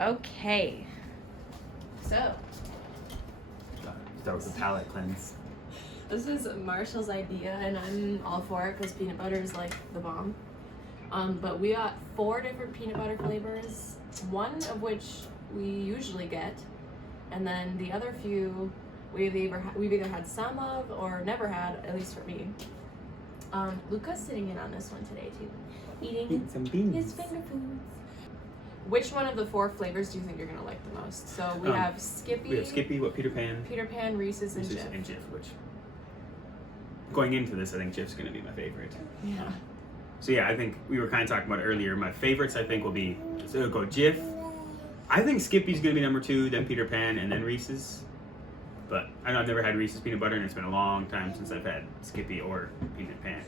Okay. So, Start with the palate cleanse. this is Marshall's idea, and I'm all for it because peanut butter is like the bomb. But we got 4 different peanut butter flavors, one of which we usually get, and then the other few we've either had some of or never had, at least for me. Luca's sitting in on this one today too, eating Some beans. his finger foods. Which one of the 4 flavors do you think you're gonna like the most? So we have Skippy. We have Skippy, Peter Pan, Reese's, and Jif. and Jif. Which, going into this, I think Jif's gonna be my favorite. Yeah. So yeah, I think we were kind of talking about it earlier. My favorites, I think, will be, so it'll go Jif. I think Skippy's gonna be number 2, then Peter Pan, and then Reese's. But I know I've never had Reese's peanut butter, and it's been a long time since I've had Skippy or Peter Pan.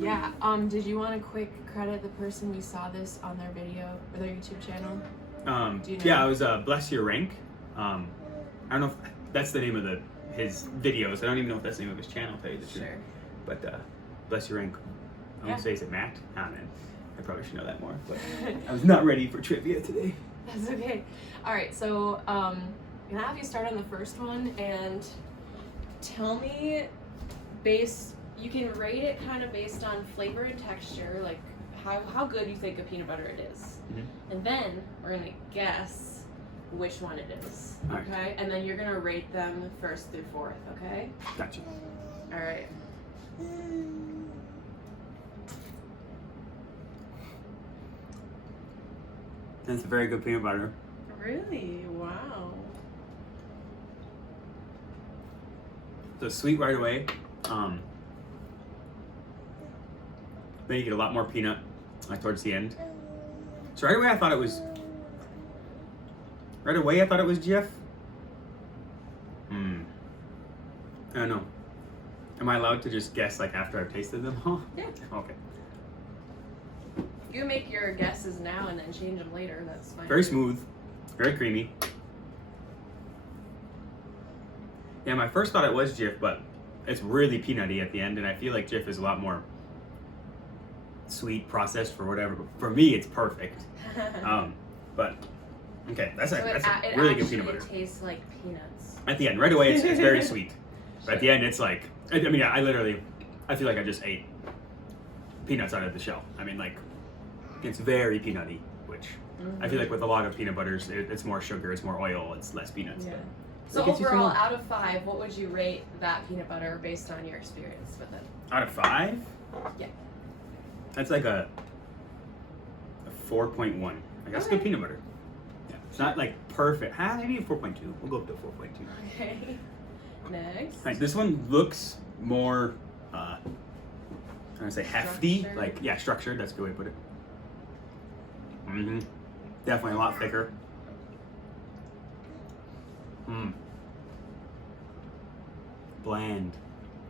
Yeah. Did you want to quick credit the person we saw this on their video or their YouTube channel? Do you know? Yeah, it was Bless Your Rank. I don't know if that's the name of his videos. I don't even know if that's the name of his channel, to tell you the truth. Sure. But Bless Your Rank. I'm gonna say, is it Matt? Ah, man. I probably should know that more, but I was not ready for trivia today. That's okay. All right, so I'm gonna have you start on the first one and tell me you can rate it kind of based on flavor and texture, like how good you think of peanut butter it is. Mm-hmm. And then we're gonna guess which one it is. All right. Okay? And then you're gonna rate them 1st through 4th, okay? Gotcha. All right. That's a very good peanut butter. Really? Wow. So sweet right away. Then you get a lot more peanut, like towards the end. So right away I thought it was Jif. I don't know. Am I allowed to just guess like after I've tasted them? Huh? Yeah. Okay. You make your guesses now and then change them later. That's fine. Very smooth, very creamy. Yeah, my first thought it was Jif, but it's really peanutty at the end, and I feel like Jif is a lot more sweet, processed, for whatever. But for me, it's perfect. But okay, that's a really good peanut butter. It tastes like peanuts. At the end, right away, it's very sweet. But at the end, it's like, I mean, I feel like I just ate peanuts out of the shell. I mean, like, it's very peanutty, which I feel like with a lot of peanut butters, it's more sugar, it's more oil, it's less peanuts. Yeah. But So it gets you some overall, more. out of 5, what would you rate that peanut butter based on your experience with it? Out of 5? Yeah. That's like a 4.1. Like, that's Okay. good peanut butter. Yeah. It's not like perfect. Maybe a 4.2. We'll go up to 4.2. Okay. Next. Like, this one looks more, I'm gonna say hefty. Structured. Like, yeah, structured. That's a good way to put it. Definitely a lot thicker. Bland.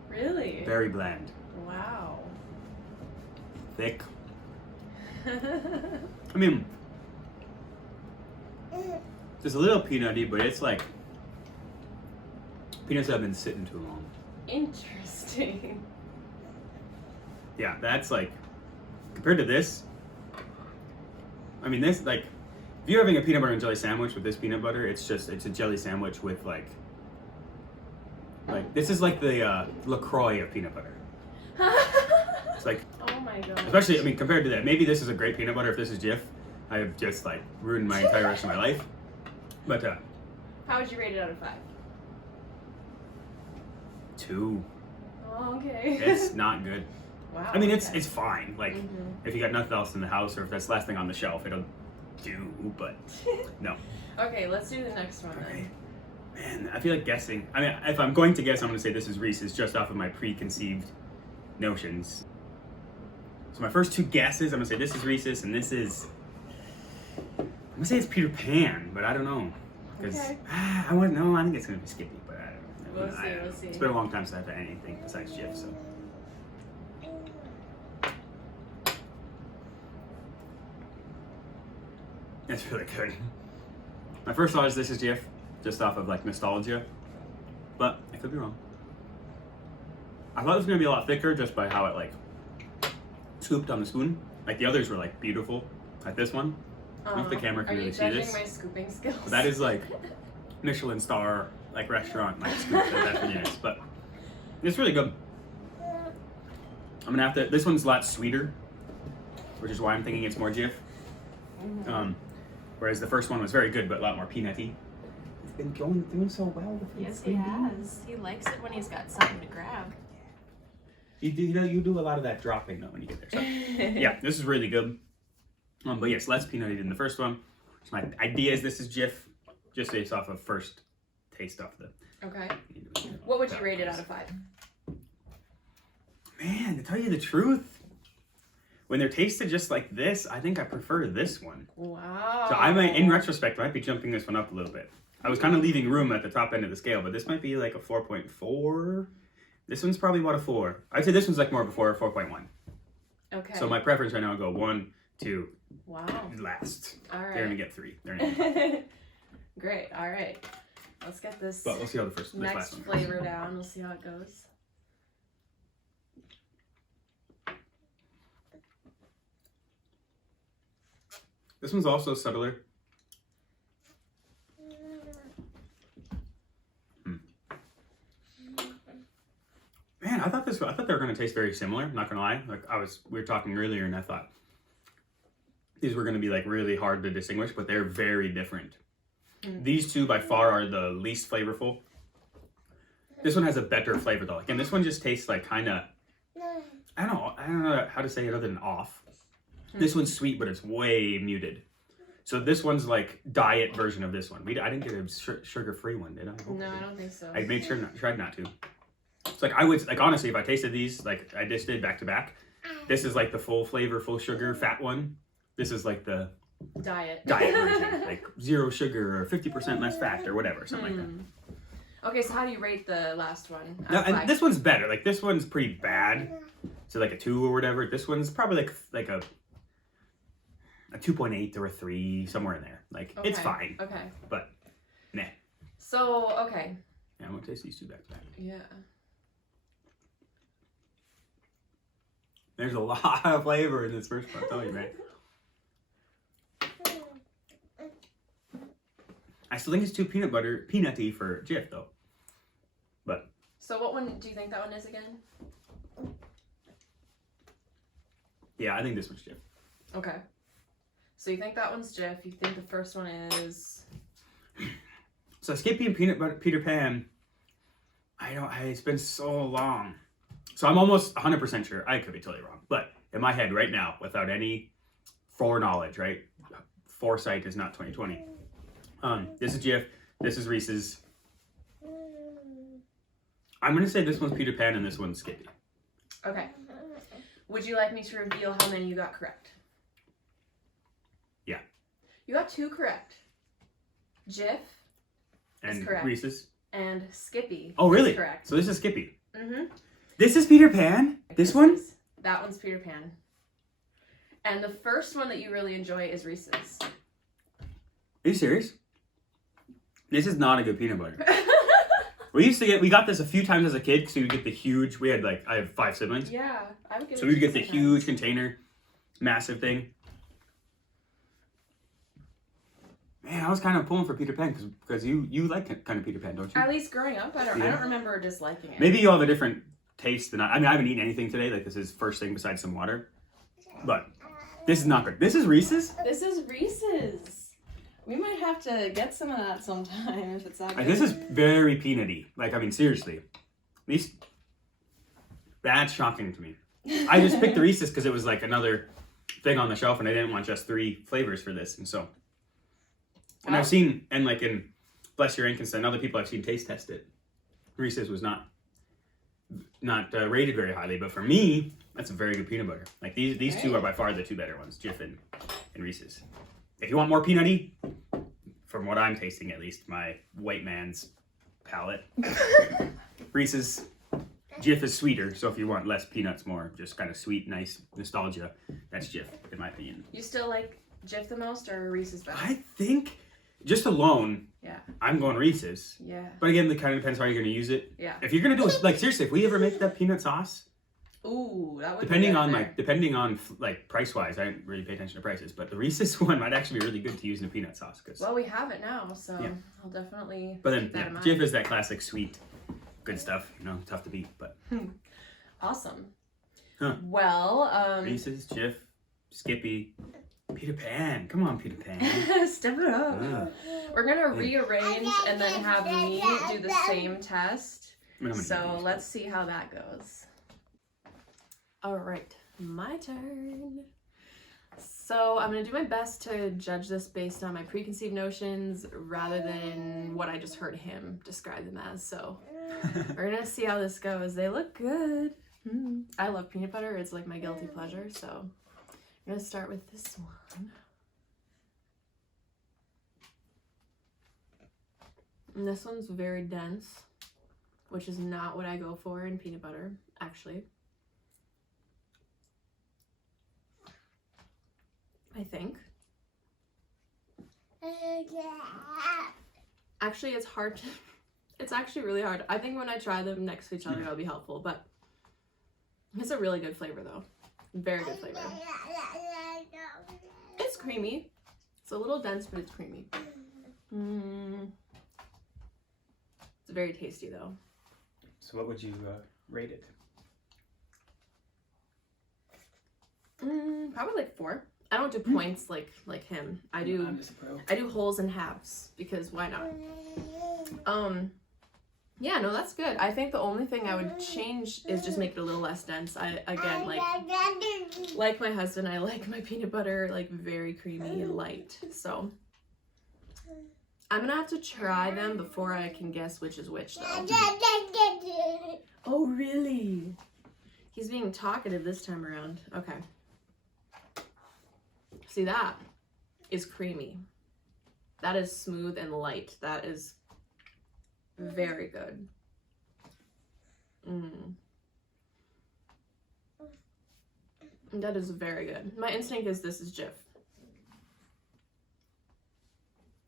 Really? Very bland. Wow. Thick. I mean, there's a little peanutty, but it's like peanuts have been sitting too long. Interesting. Yeah, that's like, compared to this, I mean, this, like, if you're having a peanut butter and jelly sandwich with this peanut butter, it's a jelly sandwich with like this is like the LaCroix of peanut butter. It's like, Oh my god. especially, I mean, compared to that, maybe this is a great peanut butter. If this is Jif, I have just like ruined my entire rest of my life. But How would you rate it out of 5? 2. Oh, okay. It's not good. Wow. I mean, it's okay. fine. Like, if you got nothing else in the house, or if that's the last thing on the shelf, it'll do. But no. Okay, let's do the next one Okay. then. Man, I feel like guessing. I mean, if I'm going to guess, I'm going to say this is Reese's, just off of my preconceived notions. So my first 2 guesses, I'm going to say this is Reese's, and this is, I'm going to say it's Peter Pan, but I don't know. Because Okay. I think it's going to be Skippy, but I don't know. We'll see. It's been a long time since I've had anything besides Jif, so. That's really good. My first thought is this is Jif, just off of like nostalgia, but I could be wrong. I thought it was gonna be a lot thicker just by how it like scooped on the spoon. Like the others were like beautiful, like this one. If the camera can Are really you see judging this. my scooping skills? But that is like Michelin star, like restaurant, like scoop that that's but it's really good. I'm gonna have to, this one's a lot sweeter, which is why I'm thinking it's more Jif. Whereas the first one was very good, but a lot more peanutty. It's been doing so well with Yes, he has. He likes it when he's got something to grab. You do a lot of that dropping though when you get there. So yeah, this is really good. But yes, less peanutty than the first one. So my idea is this is Jif, just based off of first taste off the. Okay. What would you rate it out of 5? Man, to tell you the truth, when they're tasted just like this, I think I prefer this one. Wow. So I might, in retrospect, might be jumping this one up a little bit. I was kind of leaving room at the top end of the scale, but this might be like a 4.4. This one's probably about a 4. I'd say this one's like more of a 4 or 4.1. Okay. So my preference right now would go 1, 2, Wow. last. All right. They're gonna get 3. They're gonna Great. All right. Let's get this but we'll see how this next last one goes. flavor down. We'll see how it goes. This one's also subtler. Man, I thought they were gonna taste very similar. Not gonna lie. Like we were talking earlier, and I thought these were gonna be like really hard to distinguish, but they're very different. These two by far are the least flavorful. This one has a better flavor though. Again, this one just tastes like kind of. I don't know how to say it other than off. This one's sweet, but it's way muted. So this one's like diet version of this one. I didn't get a sugar-free one, did I? No, I don't think so. I made sure tried not to. It's like I would honestly, if I tasted these like I just did back to back, this is like the full flavor, full sugar, fat one. This is like the diet version, like 0 sugar or 50% less fat or whatever, something like that. Okay, so how do you rate the last one? No, and this one's better. Like this one's pretty bad. So like a 2 or whatever. This one's probably like a 2.8 or a 3, somewhere in there. Like it's fine. Okay. But nah. So okay. Yeah, I'm gonna taste these two back to back. Yeah. There's a lot of flavor in this first one, I'll tell you, man. I still think it's too peanutty for Jif though. But so what one do you think that one is again? yeah, I think this one's Jif. Okay. So you think that one's Jif, you think the first one is So Skippy and Peanut Butter Peter Pan, it's been so long. So I'm almost 100% sure, I could be totally wrong, but in my head right now, without any foreknowledge, right? Foresight is not 2020. This is Jif, this is Reese's. I'm gonna say this one's Peter Pan and this one's Skippy. Okay. Would you like me to reveal how many you got correct? Yeah. You got 2 correct. Jif And is correct. Reese's. And Skippy. Oh really? Is correct. So this is Skippy. Mm-hmm. This is Peter Pan? This one? That one's Peter Pan. And the first one that you really enjoy is Reese's. Are you serious? This is not a good peanut butter. We got this a few times as a kid because we would get the huge, I have 5 siblings. Yeah, I would get So we would get the huge container, massive thing. Man, I was kind of pulling for Peter Pan because you like kind of Peter Pan, don't you? At least growing up, I don't remember disliking it. Maybe you all have a different taste than I mean, I haven't eaten anything today. Like this is first thing besides some water. But this is not good. This is Reese's? This is Reese's. We might have to get some of that sometime if it's that good. This is very peanutty. Seriously. That's shocking to me. I just picked the Reese's because it was like another thing on the shelf and I didn't want just 3 flavors for this. And so, and I've seen, and like in Bless Your Ink and other people I've seen taste test it. Reese's was not rated very highly, but for me, that's a very good peanut butter. Like these two are by far the 2 better ones, Jif and Reese's. If you want more peanutty, from what I'm tasting at least, my white man's palate, Reese's. Jif is sweeter, so if you want less peanuts, more just kind of sweet, nice nostalgia, that's Jif, in my opinion. You still like Jif the most or Reese's better? I think, just alone, yeah, I'm going Reese's. Yeah. But again, it kind of depends how you're going to use it. Yeah. If you're going to do, seriously, if we ever make that peanut sauce, Ooh, that would Depending be on there. like price wise, I didn't really pay attention to prices, but the Reese's one might actually be really good to use in a peanut sauce. Well, we have it now, so Yeah. I'll definitely But then keep that in mind. Jif is that classic sweet, good stuff. You know, tough to beat. But Awesome. Huh. Well, Reese's, Jif, Skippy, Peter Pan. Come on, Peter Pan. step it up. Ah. We're gonna rearrange and then have me do the same test. I mean, how many So do these? let's see how that goes. All right, my turn. So I'm gonna do my best to judge this based on my preconceived notions rather than what I just heard him describe them as. So we're gonna see how this goes. They look good. I love peanut butter. It's like my guilty pleasure. So I'm gonna start with this one. And this one's very dense, which is not what I go for in peanut butter, actually. I think. Actually, it's hard to, it's actually really hard. I think when I try them next to each other, it'll be helpful, but it's a really good flavor though. Very good flavor. It's creamy. It's a little dense, but it's creamy. It's very tasty though. So what would you rate it? Probably like 4. I don't do points like him. I do wholes and halves because why not? Yeah, no, that's good. I think the only thing I would change is just make it a little less dense. Again, like my husband, I like my peanut butter like very creamy and light. So I'm gonna have to try them before I can guess which is which though. Oh really? He's being talkative this time around. Okay. See, that is creamy. That is smooth and light. That is very good. That is very good. My instinct is this is Jif.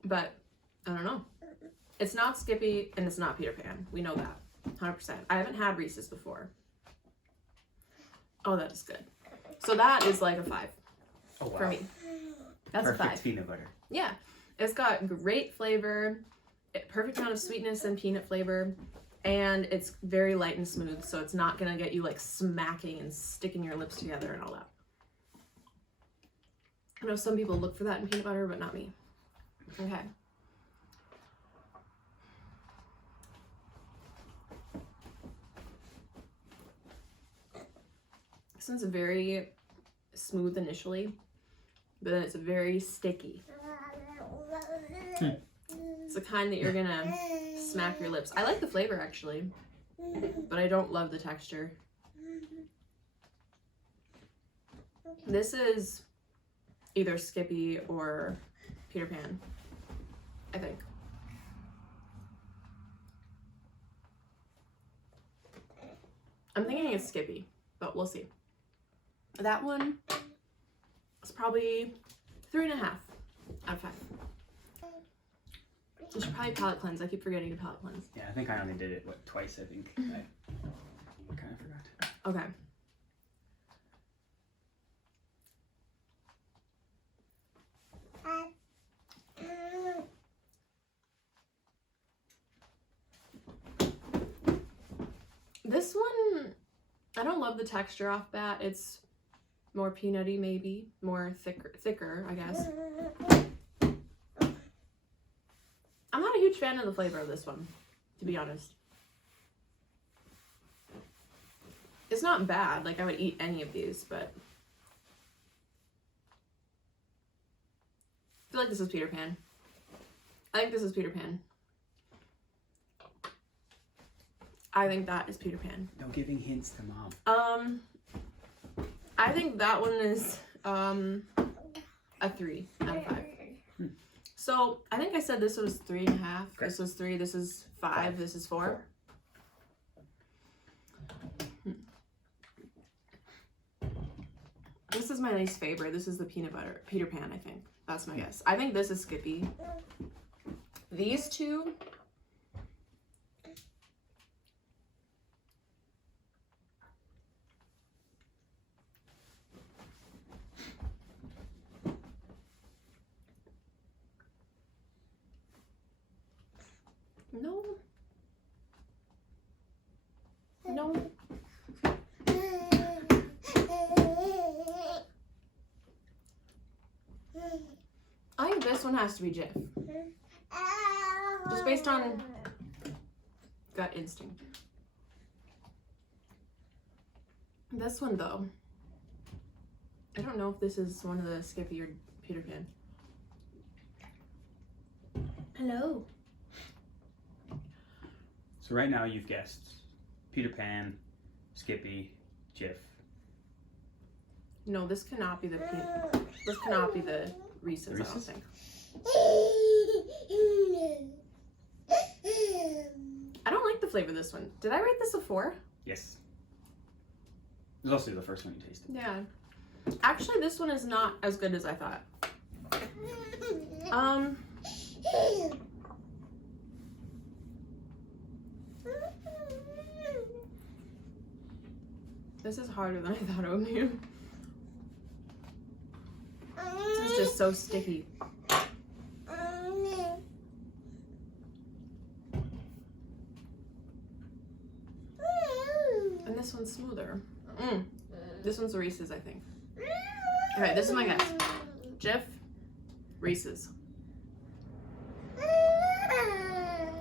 But I don't know. It's not Skippy and it's not Peter Pan. We know that. 100%. I haven't had Reese's before. Oh, that is good. So that is like a 5 for me. That's Perfect a 5. peanut butter. Yeah. It's got great flavor, perfect amount of sweetness and peanut flavor, and it's very light and smooth, so it's not gonna get you like smacking and sticking your lips together and all that. I know some people look for that in peanut butter, but not me. Okay. This one's very smooth initially, but then it's very sticky. It's the kind that you're gonna smack your lips. I like the flavor actually, but I don't love the texture. This is either Skippy or Peter Pan, I think. I'm thinking it's Skippy, but we'll see. That one is probably 3.5 out of 5. You should probably palate cleanse. I keep forgetting to palate cleanse. Yeah, I think I only did it twice. I think I kind of forgot. Okay. This one, I don't love the texture off bat. It's more peanutty, maybe more thicker, I guess. I'm not a huge fan of the flavor of this one, to be honest. It's not bad. Like I would eat any of these, but I feel like this is Peter Pan. I think this is Peter Pan. I think that is Peter Pan. No giving hints to mom. I think that one is a 3 out of 5. So I think I said this was 3.5. Correct. This was 3. This is 5. This is 4. This is my least favorite. This is the peanut butter Peter Pan. I think that's my guess. I think this is Skippy. These two. this one has to be Jif. Just based on gut instinct. This one though, I don't know if this is one of the Skippy or Peter Pan. Hello. So right now you've guessed Peter Pan, Skippy, Jif. No, this cannot be the this cannot be the Reese's, I don't Reese's? think. I don't like the flavor of this one. Did I rate this a 4? Yes. It was also the first one you tasted. Yeah. Actually, this one is not as good as I thought. This is harder than I thought it would be. This is just so sticky. And this one's smoother. This one's a Reese's, I think. Okay, this is my guess. Jif, Reese's.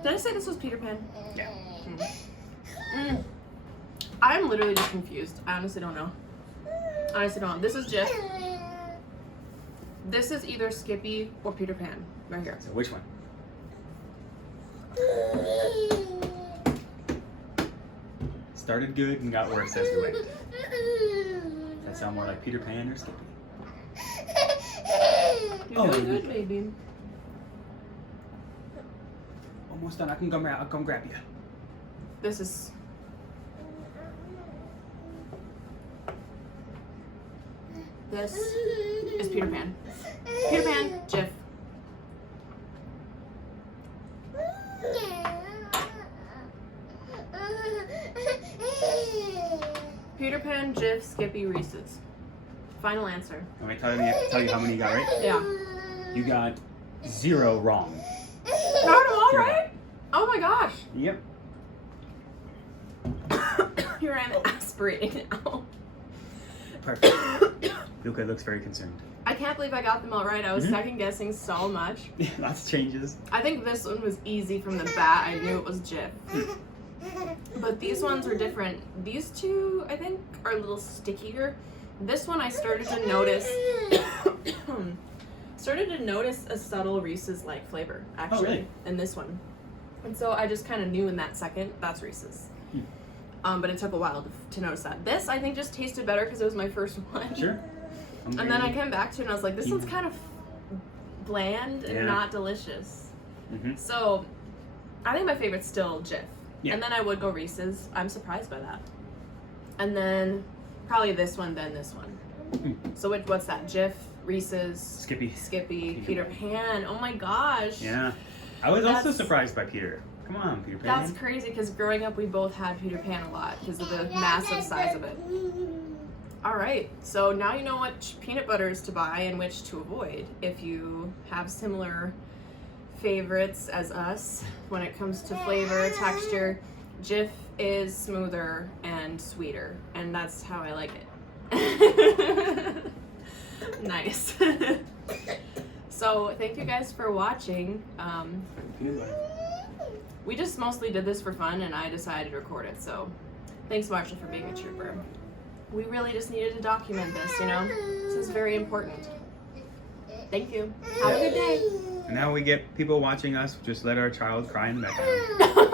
Did I say this was Peter Pan? Yeah. I'm literally just confused. I honestly don't know. Honestly don't know. This is Jif. This is either Skippy or Peter Pan. Right here. So which one? Started good and got worse as we went. Does that sound more like Peter Pan or Skippy? You're doing good, baby. Almost done. I'll come grab you. This is... This is Peter Pan. Peter Pan, Jif. Peter Pan, Jif, Skippy, Reese's. Final answer. Let me tell you how many you got right. Yeah. You got 0 wrong. Got them all right? Oh my gosh. Yep. Here I'm aspirating now. Perfect. Luca looks very concerned. I can't believe I got them all right. I was second guessing so much. Yeah, lots of changes. I think this one was easy from the bat. I knew it was Jif. But these ones are different. These two, I think, are a little stickier. This one I started to notice a subtle Reese's-like flavor, actually, really? in this one. And so I just kind of knew in that second, that's Reese's. But it took a while to notice that. This, I think, just tasted better because it was my first one. Sure. And then I came back to it and I was like, this one's kind of bland and not delicious. So I think my favorite's still Jif. Yeah. And then I would go Reese's. I'm surprised by that. And then probably this one, then this one. So what's that? Jif, Reese's, Skippy, Peter Pan. Oh my gosh. Yeah. I was also surprised by Peter. Come on, Peter Pan. That's crazy because growing up we both had Peter Pan a lot because of the massive size of it. All right, so now you know which peanut butters to buy and which to avoid if you have similar favorites as us when it comes to flavor, texture. Jif is smoother and sweeter, and that's how I like it. Nice. So thank you guys for watching. We just mostly did this for fun, and I decided to record it, so thanks Marshall for being a trooper. We really just needed to document this, you know? This is very important. Thank you. Have a good day. And now we get people watching us just let our child cry in the background.